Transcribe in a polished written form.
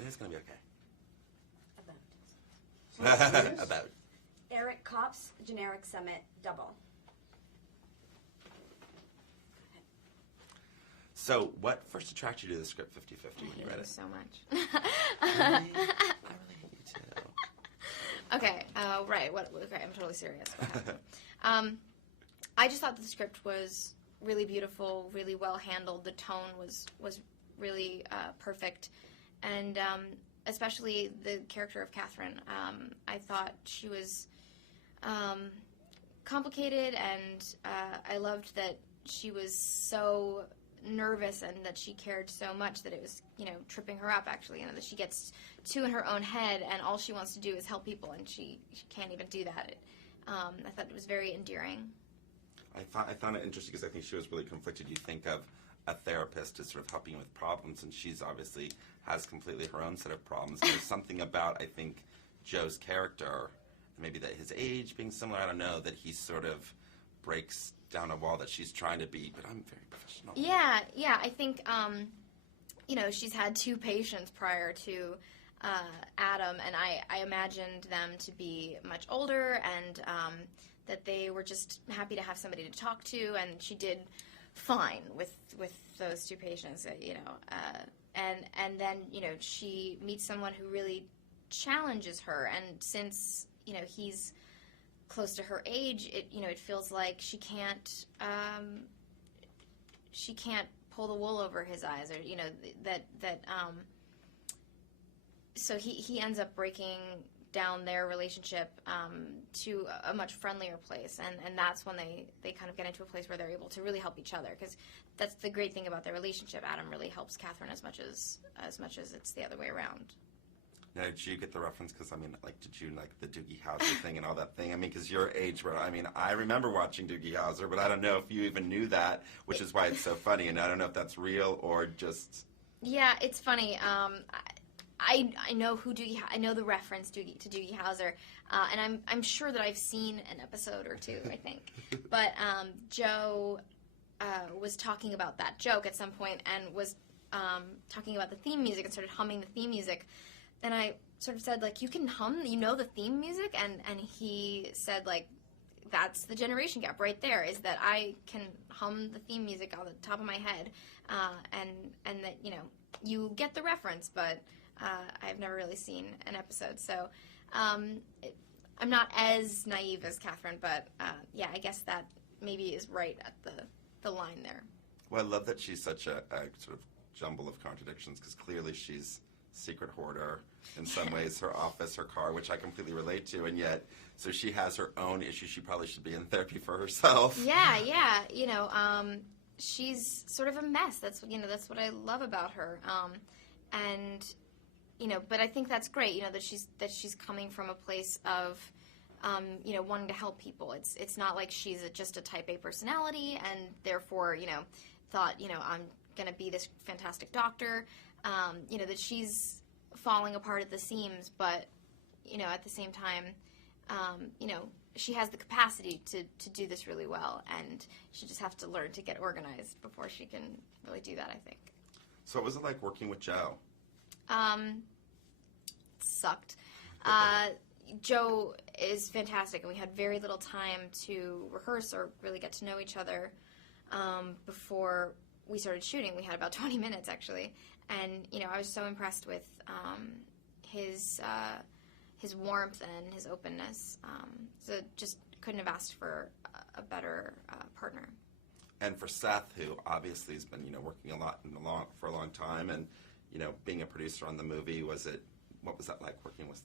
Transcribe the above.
It is going to be okay. About. Eric Kopp's Generic Summit Double. So, what first attracted you to the script 50/50 when you read it? So much. Really? I really hate you too. Okay, right. Okay, I'm totally serious. What happened? I just thought the script was really beautiful, really well handled. The tone was really perfect, and especially the character of Catherine. I thought she was complicated, and I loved that she was so nervous and that she cared so much that it was, tripping her up, actually. That she gets too in her own head, and all she wants to do is help people, and she can't even do that. I thought it was very endearing. I found it interesting because I think she was really conflicted. You think of a therapist as sort of helping with problems, and she's obviously has completely her own set of problems. And there's something about, I think, Joe's character, maybe that his age being similar, I don't know, that he sort of breaks down a wall that she's trying to be, but I'm very professional. Yeah, I think, she's had 2 patients prior to Adam, and I imagined them to be much older, and that they were just happy to have somebody to talk to, and she did fine with those 2 patients, and then, she meets someone who really challenges her, and since, he's close to her age, it feels like she can't pull the wool over his eyes, or so he ends up breaking down their relationship to a much friendlier place, and that's when they kind of get into a place where they're able to really help each other, because that's the great thing about their relationship. Adam really helps Catherine as much as it's the other way around. Now, did you get the reference? Because, did you like the Doogie Howser thing and all that thing? Because your age, I remember watching Doogie Howser, but I don't know if you even knew that, which is why it's so funny, and I don't know if that's real or just... Yeah, it's funny. I know I know the reference to Doogie Howser, and I'm sure that I've seen an episode or 2, I think. But Joe was talking about that joke at some point and was talking about the theme music and started humming the theme music. And I sort of said, you can hum, the theme music? And he said, that's the generation gap right there, is that I can hum the theme music on the top of my head, and that, you get the reference, but I've never really seen an episode. So I'm not as naive as Catherine, but I guess that maybe is right at the line there. Well, I love that she's such a sort of jumble of contradictions, because clearly she's secret hoarder in some ways, her office, her car, which I completely relate to, and yet, so she has her own issues. She probably should be in therapy for herself. Yeah, she's sort of a mess. That's what I love about her, and but I think that's great, that she's coming from a place of wanting to help people. It's not like she's just a type A personality and therefore thought I'm going to be this fantastic doctor. That she's falling apart at the seams, but, at the same time, she has the capacity to do this really well, and she just has to learn to get organized before she can really do that, I think. So what was it like working with Joe? Sucked. Joe is fantastic, and we had very little time to rehearse or really get to know each other before we started shooting. We had about 20 minutes, actually. And, I was so impressed with his warmth and his openness. So just couldn't have asked for a better partner. And for Seth, who obviously has been, working for a long time, and, being a producer on the movie, what was that like working with